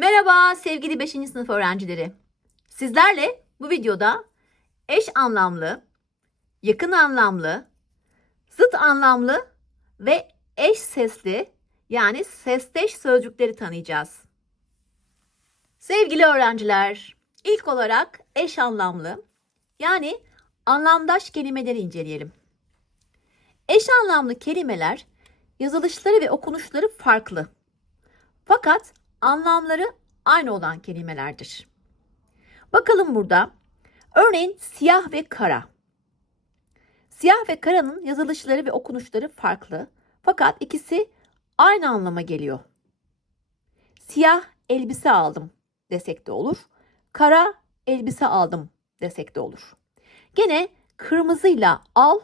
Merhaba sevgili 5. sınıf öğrencileri. Sizlerle bu videoda eş anlamlı, yakın anlamlı, zıt anlamlı ve eş sesli yani sesteş sözcükleri tanıyacağız. Sevgili öğrenciler, ilk olarak eş anlamlı yani anlamdaş kelimeleri inceleyelim. Eş anlamlı kelimeler yazılışları ve okunuşları farklı. Fakat anlamları aynı olan kelimelerdir. Bakalım burada. Örneğin siyah ve kara. Siyah ve karanın yazılışları ve okunuşları farklı. Fakat ikisi aynı anlama geliyor. Siyah elbise aldım desek de olur. Kara elbise aldım desek de olur. Gene kırmızıyla al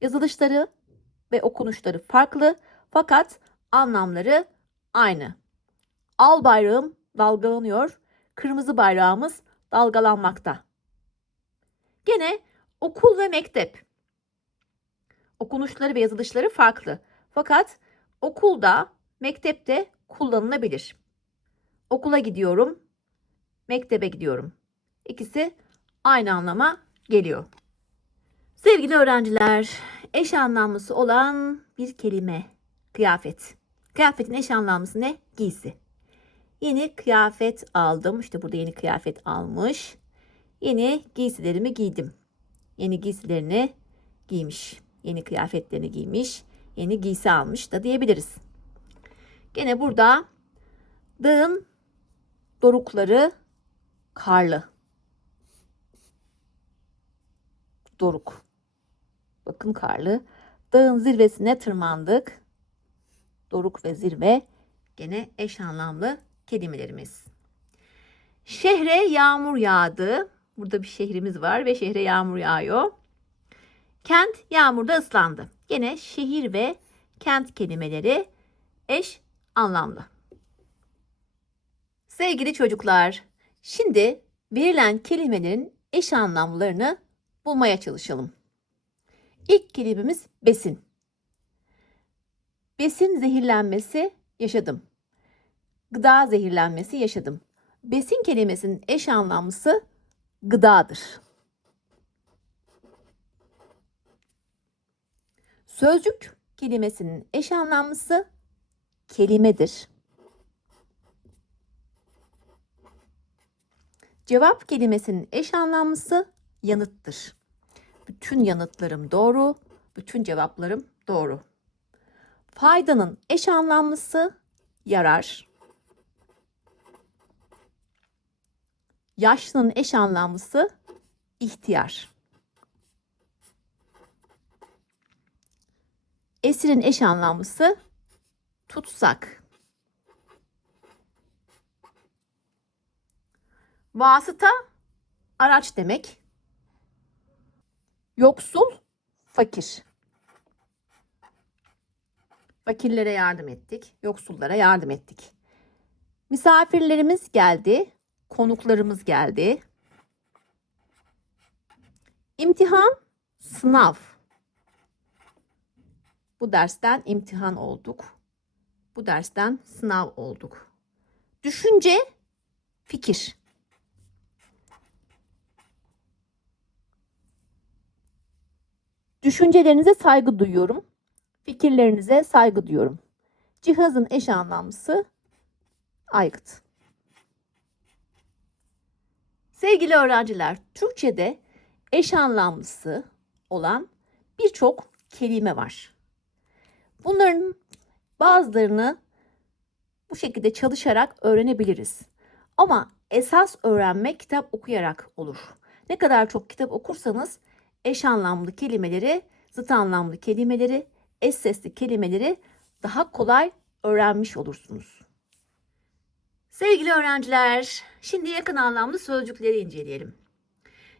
yazılışları ve okunuşları farklı fakat anlamları aynı. Al bayrağım dalgalanıyor, kırmızı bayrağımız dalgalanmakta. Gene okul ve mektep. Okunuşları ve yazılışları farklı. Fakat okulda, mektepte kullanılabilir. Okula gidiyorum, mektebe gidiyorum. İkisi aynı anlama geliyor. Sevgili öğrenciler, eş anlamlısı olan bir kelime, kıyafet. Kıyafetin eş anlamlısı ne? Giysi. Yeni kıyafet aldım. İşte burada yeni kıyafet almış. Yeni giysilerimi giydim. Yeni giysilerini giymiş. Yeni kıyafetlerini giymiş. Yeni giysi almış da diyebiliriz. Gene burada dağın dorukları karlı. Doruk. Bakın karlı. Dağın zirvesine tırmandık. Doruk ve zirve gene eş anlamlı kelimelerimiz. Şehre yağmur yağdı. Burada bir şehrimiz var ve şehre yağmur yağıyor. Kent yağmurda ıslandı. Gene şehir ve kent kelimeleri eş anlamlı. Sevgili çocuklar, şimdi verilen kelimelerin eş anlamlarını bulmaya çalışalım. İlk kelimemiz besin. Besin zehirlenmesi yaşadım. Gıda zehirlenmesi yaşadım. Besin kelimesinin eş anlamlısı gıdadır. Sözcük kelimesinin eş anlamlısı kelimedir. Cevap kelimesinin eş anlamlısı yanıttır. Bütün yanıtlarım doğru, bütün cevaplarım doğru. Faydanın eş anlamlısı yarar. Yaşlının eş anlamlısı ihtiyar. Esirin eş anlamlısı tutsak. Vasıta araç demek. Yoksul fakir. Fakirlere yardım ettik, yoksullara yardım ettik. Misafirlerimiz geldi, konuklarımız geldi. İmtihan, sınav. Bu dersten imtihan olduk. Bu dersten sınav olduk. Düşünce, fikir. Düşüncelerinize saygı duyuyorum. Fikirlerinize saygı duyuyorum. Cihazın eş anlamlısı aygıt. Sevgili öğrenciler, Türkçe'de eş anlamlısı olan birçok kelime var. Bunların bazılarını bu şekilde çalışarak öğrenebiliriz. Ama esas öğrenmek kitap okuyarak olur. Ne kadar çok kitap okursanız eş anlamlı kelimeleri, zıt anlamlı kelimeleri, eş sesli kelimeleri daha kolay öğrenmiş olursunuz. Sevgili öğrenciler, şimdi yakın anlamlı sözcükleri inceleyelim.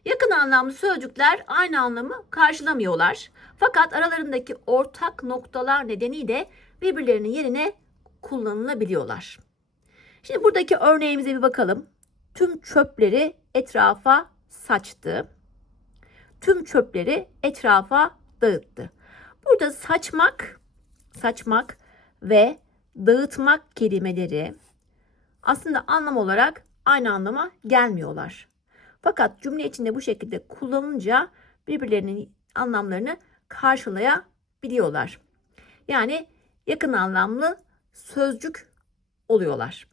Yakın anlamlı sözcükler aynı anlamı karşılamıyorlar. Fakat aralarındaki ortak noktalar nedeniyle birbirlerinin yerine kullanılabiliyorlar. Şimdi buradaki örneğimize bir bakalım. Tüm çöpleri etrafa saçtı. Tüm çöpleri etrafa dağıttı. Burada saçmak, saçmak ve dağıtmak kelimeleri aslında anlam olarak aynı anlama gelmiyorlar. Fakat cümle içinde bu şekilde kullanınca birbirlerinin anlamlarını karşılayabiliyorlar. Yani yakın anlamlı sözcük oluyorlar.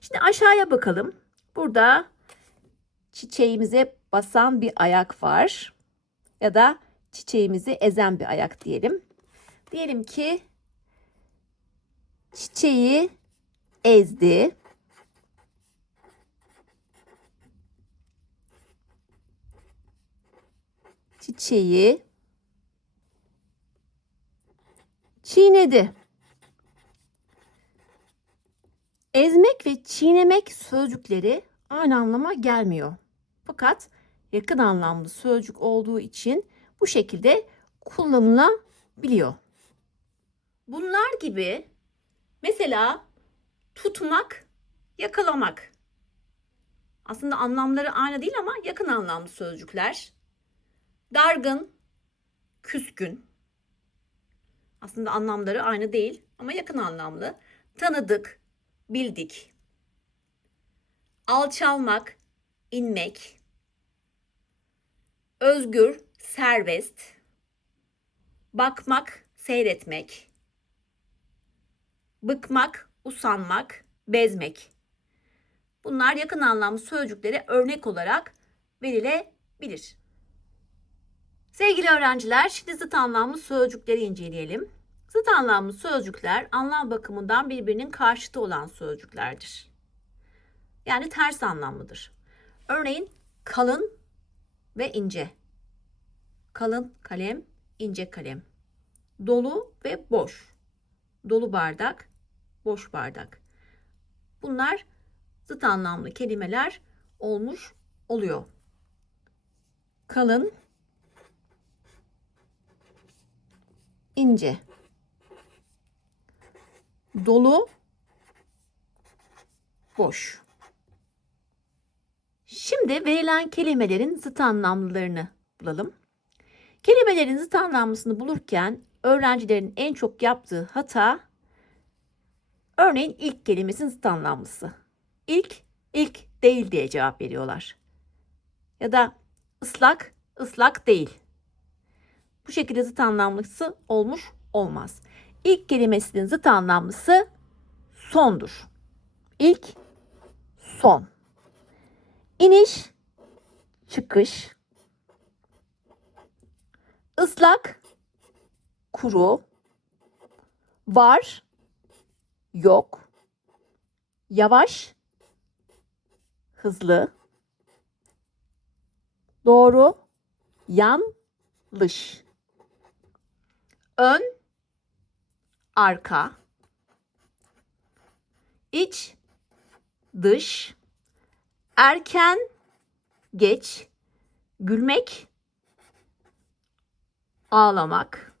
Şimdi aşağıya bakalım. Burada çiçeğimize basan bir ayak var. Ya da çiçeğimizi ezen bir ayak diyelim. Diyelim ki çiçeği ezdi. Çiçeği çiğnedi. Ezmek ve çiğnemek sözcükleri aynı anlama gelmiyor. Fakat yakın anlamlı sözcük olduğu için bu şekilde kullanılabiliyor. Bunlar gibi mesela tutmak, yakalamak. Aslında anlamları aynı değil ama yakın anlamlı sözcükler. Dargın, küskün. Aslında anlamları aynı değil ama yakın anlamlı. Tanıdık, bildik. Alçalmak, inmek. Özgür, serbest. Bakmak, seyretmek. Bıkmak, usanmak, bezmek. Bunlar yakın anlamlı sözcüklere örnek olarak verilebilir. Sevgili öğrenciler, şimdi zıt anlamlı sözcükleri inceleyelim. Zıt anlamlı sözcükler anlam bakımından birbirinin karşıtı olan sözcüklerdir. Yani ters anlamlıdır. Örneğin kalın ve ince. Kalın kalem, ince kalem. Dolu ve boş. Dolu bardak, boş bardak. Bunlar zıt anlamlı kelimeler olmuş oluyor. Kalın, ince. Dolu, boş. Şimdi verilen kelimelerin zıt anlamlılarını bulalım. Kelimelerin zıt anlamlısını bulurken öğrencilerin en çok yaptığı hata örneğin ilk kelimesinin zıt anlamlısı. İlk, ilk değil diye cevap veriyorlar. Ya da ıslak, ıslak değil. Bu şekilde zıt anlamlısı olmuş olmaz. İlk kelimesinin zıt anlamlısı sondur. İlk, son. İniş, çıkış. Islak, kuru. Var, yok. Yavaş, hızlı. Doğru, yanlış. Ön, arka. İç, dış. Erken, geç. Gülmek, ağlamak.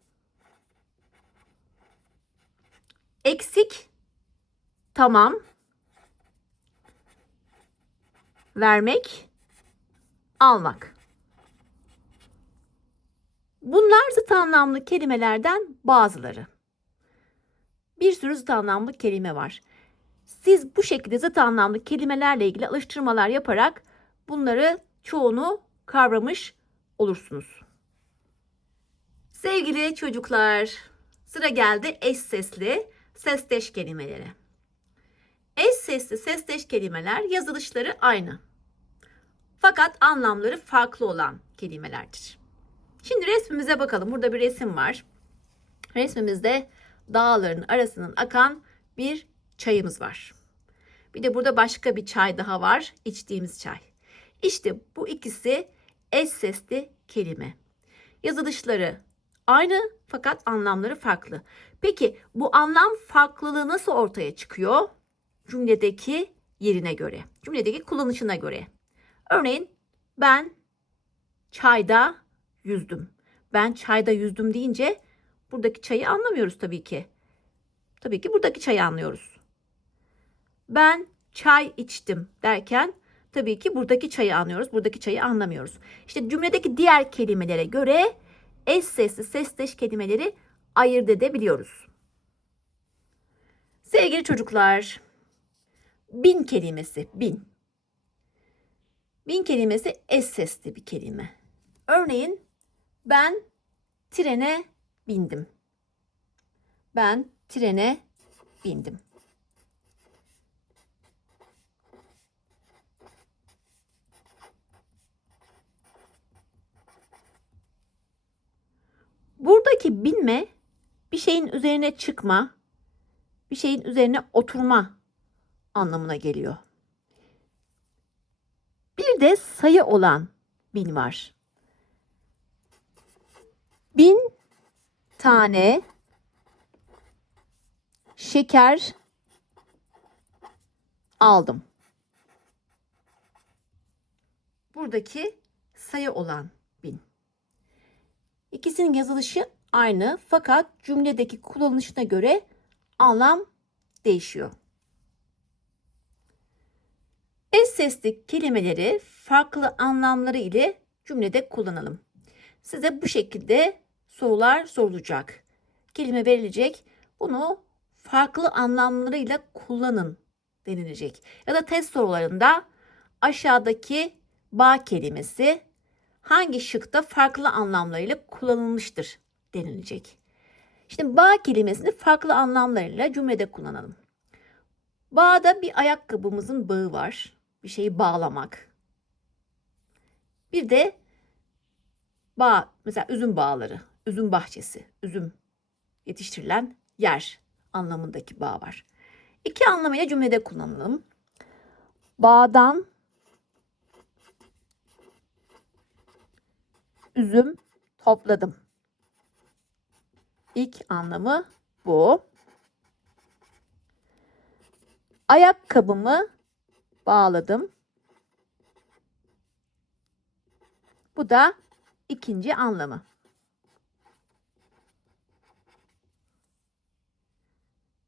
Eksik, tamam. Vermek, almak. Bunlar zıt anlamlı kelimelerden bazıları. Bir sürü zıt anlamlı kelime var. Siz bu şekilde zıt anlamlı kelimelerle ilgili alıştırmalar yaparak bunları çoğunu kavramış olursunuz. Sevgili çocuklar, sıra geldi eş sesli sesteş kelimelere. Eş sesli sesteş kelimeler yazılışları aynı. Fakat anlamları farklı olan kelimelerdir. Şimdi resmimize bakalım. Burada bir resim var. Resmimizde dağların arasından akan bir çayımız var. Bir de burada başka bir çay daha var. içtiğimiz çay. İşte bu ikisi eş sesli kelime. Yazılışları aynı fakat anlamları farklı. Peki bu anlam farklılığı nasıl ortaya çıkıyor? Cümledeki yerine göre, cümledeki kullanışına göre. Örneğin ben çayda yüzdüm. Ben çayda yüzdüm deyince buradaki çayı anlamıyoruz tabii ki. Tabii ki buradaki çayı anlıyoruz. Ben çay içtim derken tabii ki buradaki çayı anlıyoruz. Buradaki çayı anlamıyoruz. İşte cümledeki diğer kelimelere göre eş sesli sesteş kelimeleri ayırt edebiliyoruz. Sevgili çocuklar, bin kelimesi. Bin. Bin kelimesi es sesli bir kelime. Örneğin ben trene bindim. Ben trene bindim. Buradaki binme bir şeyin üzerine çıkma, bir şeyin üzerine oturma anlamına geliyor. Bir de sayı olan bin var. Bin tane şeker aldım. Buradaki sayı olan bin. İkisinin yazılışı aynı fakat cümledeki kullanışına göre anlam değişiyor. Es sesli kelimeleri farklı anlamları ile cümlede kullanalım. Size bu şekilde sorular sorulacak. Kelime verilecek. Bunu farklı anlamlarıyla kullanın denilecek. Ya da test sorularında aşağıdaki bağ kelimesi hangi şıkta farklı anlamlarıyla kullanılmıştır denilecek. Şimdi bağ kelimesini farklı anlamlarıyla cümlede kullanalım. Bağda bir ayakkabımızın bağı var. Bir şeyi bağlamak. Bir de bağ, mesela üzüm bağları, üzüm bahçesi, üzüm yetiştirilen yer anlamındaki bağ var. İki anlamıyla cümlede kullanalım. Bağdan üzüm topladım. İlk anlamı bu. Ayakkabımı bağladım. Bu da ikinci anlamı.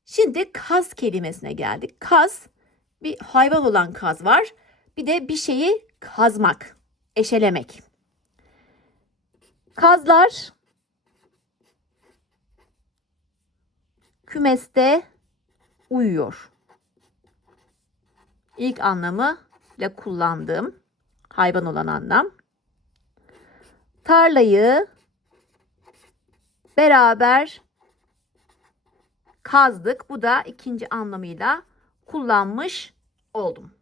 Şimdi kaz kelimesine geldik. Kaz bir hayvan olan kaz var. Bir de bir şeyi kazmak, eşelemek. Kazlar kümeste uyuyor. İlk anlamı ile kullandığım hayvan olan anlam. Tarlayı beraber kazdık. Bu da ikinci anlamıyla kullanmış oldum.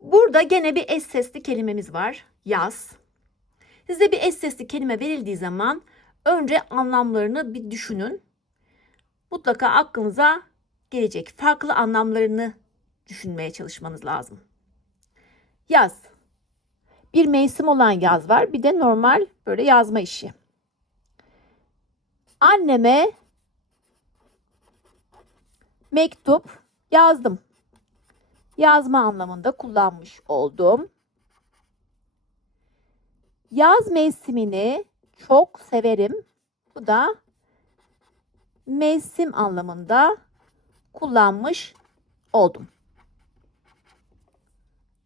Burada gene bir es sesli kelimemiz var. Yaz. Size bir es sesli kelime verildiği zaman önce anlamlarını bir düşünün. Mutlaka aklınıza gelecek. Farklı anlamlarını düşünmeye çalışmanız lazım. Yaz. Bir mevsim olan yaz var. Bir de normal böyle yazma işi. Anneme mektup yazdım. Yazma anlamında kullanmış oldum. Yaz mevsimini çok severim. Bu da mevsim anlamında kullanmış oldum.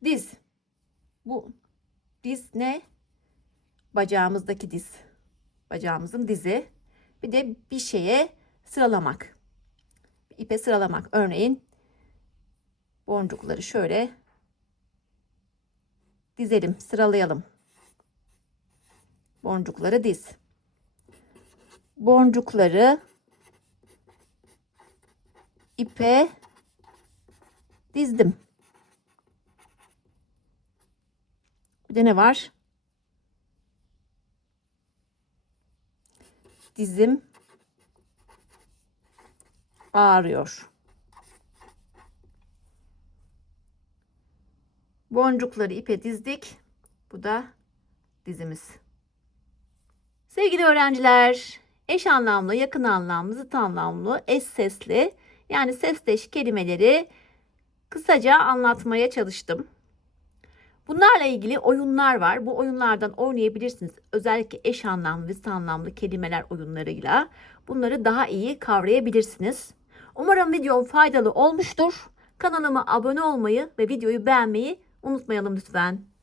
Diz. Bu diz ne? Bacağımızdaki diz. Bacağımızın dizi. Bir de bir şeye sıralamak. İpe sıralamak. Örneğin boncukları şöyle dizelim, sıralayalım. Boncukları diz. Boncukları ipe dizdim. De ne var? Dizim ağrıyor. Boncukları ipe dizdik. Bu da dizimiz. Sevgili öğrenciler, eş anlamlı, yakın anlamlı, zıt anlamlı, eş sesli yani sesleş kelimeleri kısaca anlatmaya çalıştım. Bunlarla ilgili oyunlar var. Bu oyunlardan oynayabilirsiniz. Özellikle eş anlamlı, zıt anlamlı kelimeler oyunlarıyla bunları daha iyi kavrayabilirsiniz. Umarım videom faydalı olmuştur. Kanalıma abone olmayı ve videoyu beğenmeyi unutmayalım lütfen.